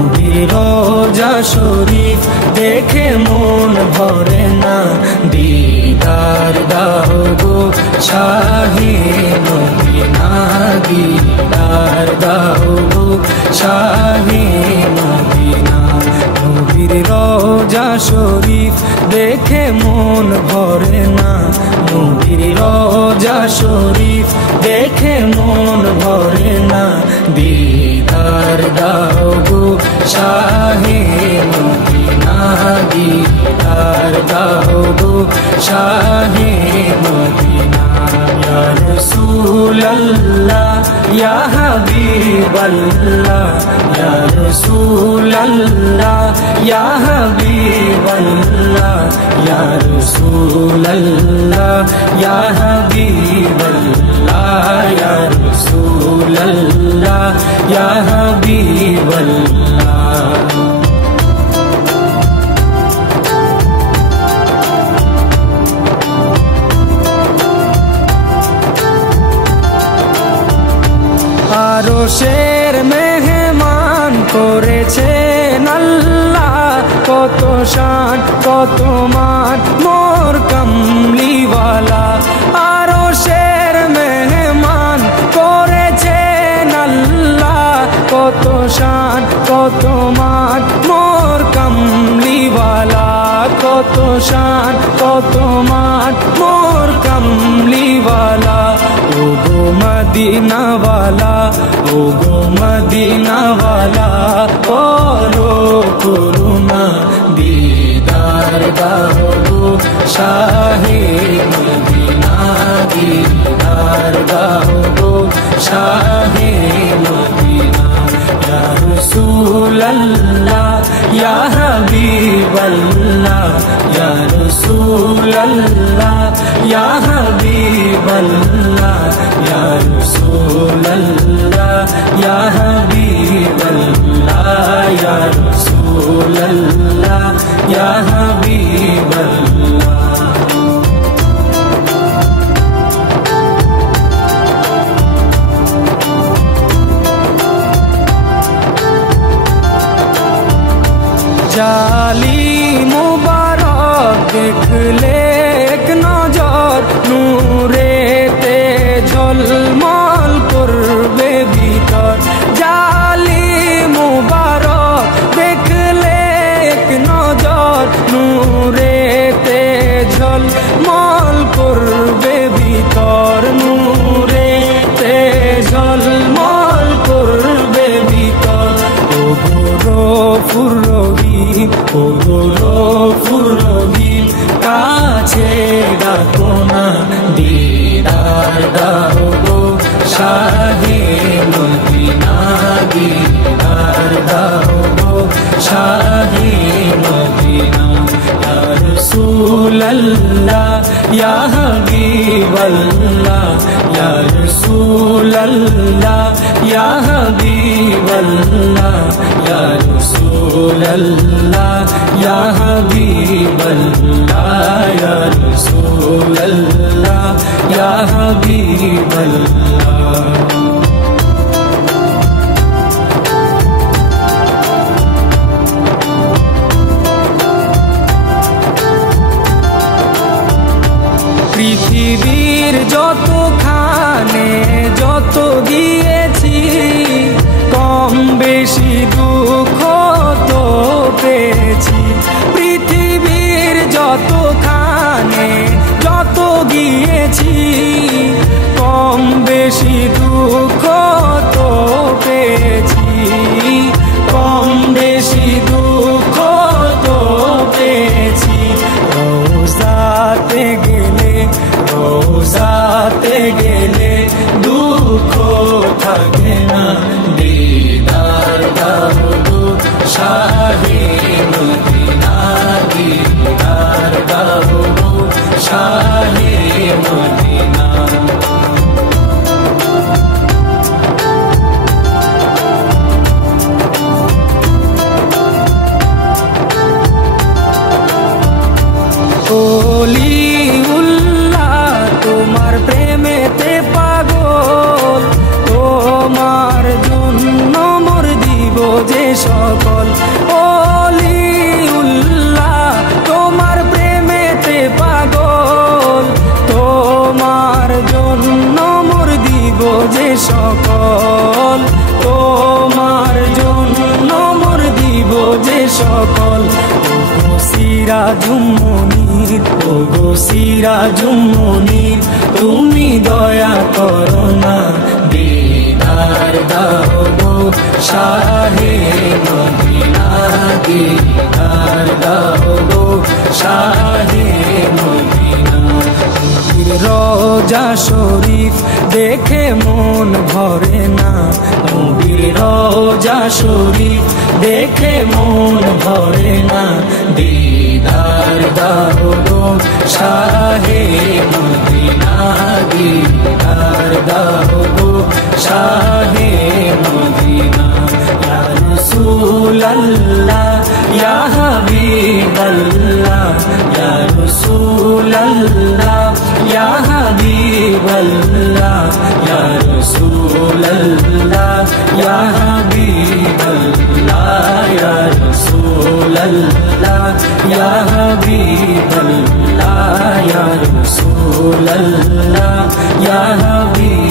নবীর রোজা শরীফ দেখে মন ভরে না, দিদার দাও গো শাহে মদিনা, দিদার দাও গো শাহে মদিনা। নবীর রোজা শরীফ দেখে মন ভরে না, নবীর রোজা শরীফ দেখে মন ভরে না, দিদার দাও গো শাহে মদিনা, দিদার দাও গো শাহে মদিনা। ইয়া রাসূলুল্লাহ ইয়া হাবিবাল্লাহ, ইয়া রাসূলুল্লাহ ইয়া হাবিবাল্লাহ, ইয়া রাসূলুল্লাহ ইয়া হাবিবাল্লাহ, ইয়া রাসূলুল্লাহ ইয়া হাবিবাল্লাহ। আরশের মেহমান করেছেন আল্লাহ, কত শান কত মান মোর কামলিওয়ালা। আরশের মেহমান করেছেন আল্লাহ, কত শান কত মান মোর কামলিওয়ালা, কত শান কত মান মোর কামলিওয়ালা। ও গো মদিনাওয়ালা, ও গো মদিনাওয়ালা, করো করুণা, দিদার দাও গো শাহে মদিনা, দিদার দাও গো শাহে মদিনা। ইয়া রাসূলুল্লাহ ইয়া হাবিবাল্লাহ, ইয়া রাসূলুল্লাহ ইয়া হাবিবাল্লাহ, ইয়া রাসূলুল্লাহ ইয়া হাবিবাল্লাহ, ইয়া রাসূলুল্লাহ ইয়া হাবিবাল্লাহ। জালি মুবারক দেখলে এক নজর, নূরেতে ঝলমল করবে ভিতর। জালি মুবারক দেখলে এক নজর, নূরেতে ঝলমল করবে ভিতর, নূরেতে ঝলমল করবে ভিতর। ও গৌরফুর রহিম, ও গৌরফুর রহিম, কাছে ডাকো না, দিদার দাও গো শাহে মদিনা, দিদার দাও গো শাহে মদিনা। ইয়া রাসূলুল্লাহ ইয়া হাবিবাল্লাহ, ইয়া রাসূলুল্লাহ ইয়া হাবিবাল্লাহ, ইয়া রাসূলুল্লাহ ইয়া হাবিবাল্লাহ, ইয়া রাসূলুল্লাহ ইয়া হাবিবাল্লাহ। পৃথিবীর যতখানে যত গিয়েছি, কম বেশি দুঃখ তো পেয়েছি। পৃথিবীর যতখানে যত গিয়েছি, কম সকল অলিউল্লাহ তোমার প্রেমেতে পাগল, তোমার জন্য মোর দিব যে সকল, তোমার জন্য মোর দিব যে সকল। ওগো সিরাজুম মুনির, ওগো সিরাজুম মুনির, তুমি দয়া করো না দিদার দাও গো শাহে মদিনা, দিদার দাও গো শাহে মদিনা। রোজা শরীফ দেখে মন ভরে না, নবীর রোজা শরীফ দেখে মন ভরে না, দিদার দাও গো শাহে মদিনা, দিদার দাও গো শাহে মদিনা। ইয়া রাসূলুল্লাহ ইয়া হাবিবাল্লাহ, ইয়া রাসূলুল্লাহ ইয়া হাবিবাল্লাহ, ইয়া রাসূলুল্লাহ ইয়া হাবিবাল্লাহ, ইয়া রাসূলুল্লাহ ইয়া হাবিবাল্লাহ, ইয়া রাসূলুল্লাহ ইয়া হাবিবাল্লাহ।